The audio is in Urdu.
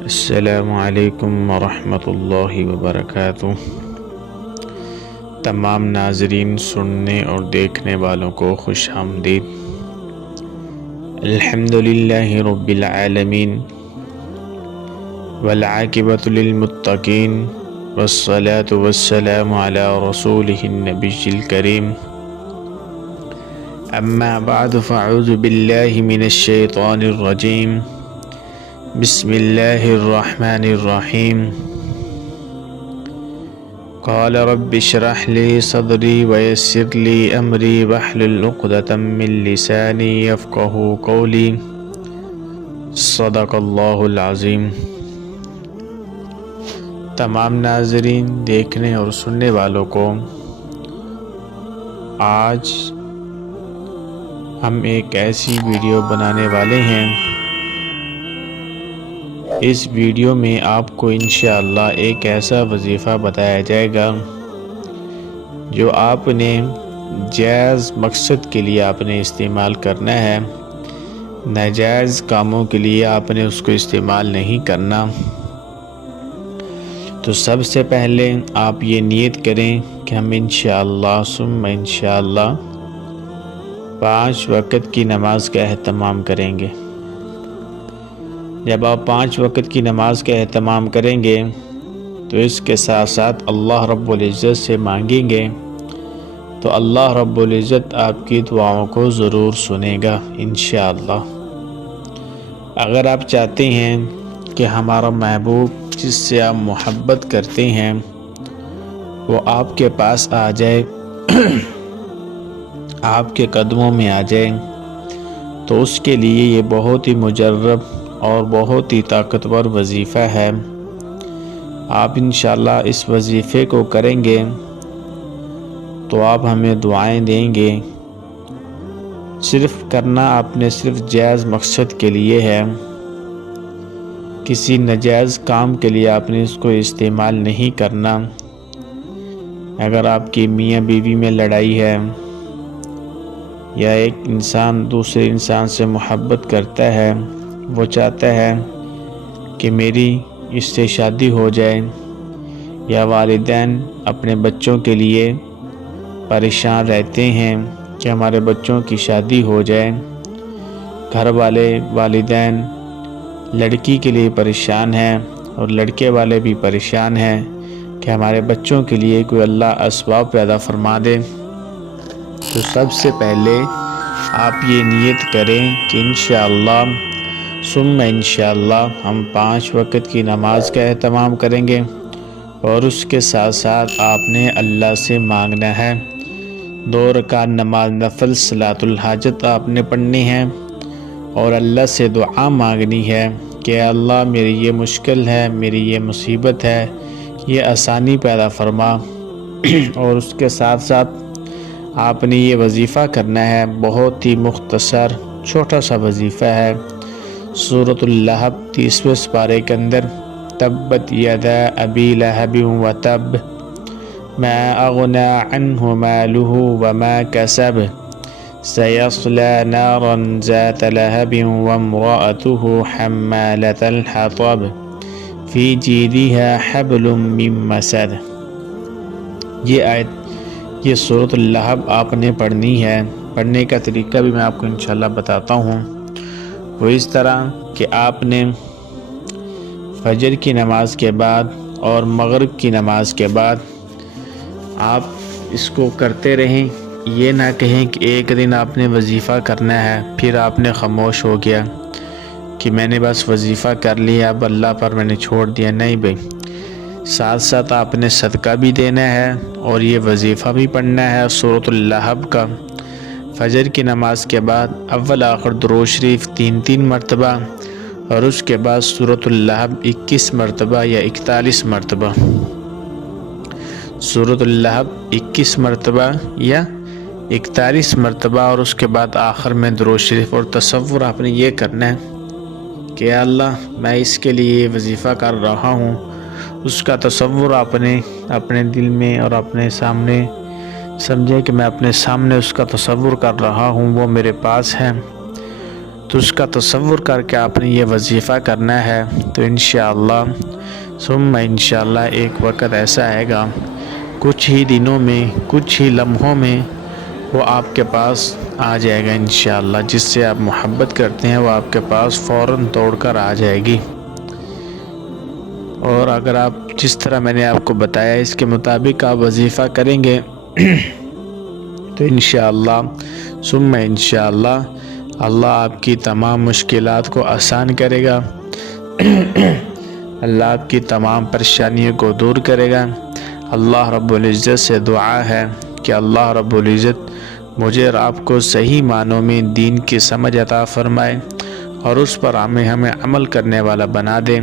السلام علیکم ورحمۃ اللہ وبرکاتہ۔ تمام ناظرین، سننے اور دیکھنے والوں کو خوش آمدید۔ الحمدللہ رب العالمین والعاقبۃ للمتقین والصلاة والسلام علی رسولہ النبی الکریم، اما بعد فاعوذ باللہ من الشیطان الرجیم، بسم اللہ الرحمن الرحیم۔ قال رب اشرح لی صدری ویسر لی امری واحلل عقدۃ من لسانی یفقہوا قولی، صدق اللہ العظیم۔ تمام ناظرین، دیکھنے اور سننے والوں کو آج ہم ایک ایسی ویڈیو بنانے والے ہیں۔ اس ویڈیو میں آپ کو انشاءاللہ ایک ایسا وظیفہ بتایا جائے گا جو آپ نے جائز مقصد کے لیے آپ نے استعمال کرنا ہے، ناجائز کاموں کے لیے آپ نے اس کو استعمال نہیں کرنا۔ تو سب سے پہلے آپ یہ نیت کریں کہ ہم انشاءاللہ ثم انشاءاللہ 5 وقت کی نماز کا اہتمام کریں گے۔ جب آپ 5 وقت کی نماز کا اہتمام کریں گے تو اس کے ساتھ ساتھ اللہ رب العزت سے مانگیں گے تو اللہ رب العزت آپ کی دعاؤں کو ضرور سنے گا انشاءاللہ۔ اگر آپ چاہتے ہیں کہ ہمارا محبوب جس سے آپ محبت کرتے ہیں وہ آپ کے پاس آ جائے، آپ کے قدموں میں آ جائے، تو اس کے لیے یہ بہت ہی مجرب اور بہت ہی طاقتور وظیفہ ہے۔ آپ انشاءاللہ اس وظیفے کو کریں گے تو آپ ہمیں دعائیں دیں گے۔ صرف کرنا آپ نے صرف جائز مقصد کے لیے ہے، کسی ناجائز کام کے لیے آپ نے اس کو استعمال نہیں کرنا۔ اگر آپ کی میاں بیوی میں لڑائی ہے یا ایک انسان دوسرے انسان سے محبت کرتا ہے، وہ چاہتا ہے کہ میری اس سے شادی ہو جائے، یا والدین اپنے بچوں کے لیے پریشان رہتے ہیں کہ ہمارے بچوں کی شادی ہو جائے، گھر والے والدین لڑکی کے لیے پریشان ہیں اور لڑکے والے بھی پریشان ہیں کہ ہمارے بچوں کے لیے کوئی اللہ اسباب پیدا فرما دے۔ تو سب سے پہلے آپ یہ نیت کریں کہ انشاءاللہ ثم انشاءاللہ ہم 5 وقت کی نماز کا اہتمام کریں گے، اور اس کے ساتھ ساتھ آپ نے اللہ سے مانگنا ہے۔ 2 رکعت نماز نفل صلاۃ الحاجت آپ نے پڑھنی ہے اور اللہ سے دعا مانگنی ہے کہ اللہ میری یہ مشکل ہے، میری یہ مصیبت ہے، یہ آسانی پیدا فرما۔ اور اس کے ساتھ ساتھ آپ نے یہ وظیفہ کرنا ہے، بہت ہی مختصر چھوٹا سا وظیفہ ہے۔ سورۃ اللہب 30ویں سپارے کے اندر تبت یدا ابی لہب وتب ما اغنی عنہ مالہ وما کسب سیصلی نارا ذات لہب وامرأتہ حمالۃ الحطب فی جیدها حبل من مسد۔ یہ آیت، یہ سورۃ اللہب آپ نے پڑھنی ہے۔ پڑھنے کا طریقہ بھی میں آپ کو انشاءاللہ بتاتا ہوں۔ وہ اس طرح کہ آپ نے فجر کی نماز کے بعد اور مغرب کی نماز کے بعد آپ اس کو کرتے رہیں۔ یہ نہ کہیں کہ ایک دن آپ نے وظیفہ کرنا ہے پھر آپ نے خاموش ہو گیا کہ میں نے بس وظیفہ کر لیا، اب اللہ پر میں نے چھوڑ دیا۔ نہیں بھائی، ساتھ ساتھ آپ نے صدقہ بھی دینا ہے اور یہ وظیفہ بھی پڑھنا ہے سورۃ اللہب کا۔ فجر کی نماز کے بعد اول آخر درود شریف 3 مرتبہ، اور اس کے بعد سورۃ اللہب 21 مرتبہ یا 41 مرتبہ، سورۃ اللہب 21 مرتبہ یا 41 مرتبہ، اور اس کے بعد آخر میں درود شریف۔ اور تصور آپ نے یہ کرنا ہے کہ اللہ میں اس کے لیے وظیفہ کر رہا ہوں، اس کا تصور آپ نے اپنے دل میں اور اپنے سامنے سمجھے کہ میں اپنے سامنے اس کا تصور کر رہا ہوں، وہ میرے پاس ہے۔ تو اس کا تصور کر کے آپ نے یہ وظیفہ کرنا ہے، تو انشاءاللہ ثم انشاءاللہ ایک وقت ایسا آئے گا، کچھ ہی دنوں میں، کچھ ہی لمحوں میں وہ آپ کے پاس آ جائے گا انشاءاللہ۔ جس سے آپ محبت کرتے ہیں وہ آپ کے پاس فوراً توڑ کر آ جائے گی۔ اور اگر آپ جس طرح میں نے آپ کو بتایا اس کے مطابق آپ وظیفہ کریں گے تو انشاءاللہ ثم انشاءاللہ اللہ آپ کی تمام مشکلات کو آسان کرے گا، اللہ آپ کی تمام پریشانیوں کو دور کرے گا۔ اللہ رب العزت سے دعا ہے کہ اللہ رب العزت مجھے اور آپ کو صحیح معنوں میں دین کی سمجھ عطا فرمائے اور اس پر ہمیں عمل کرنے والا بنا دے۔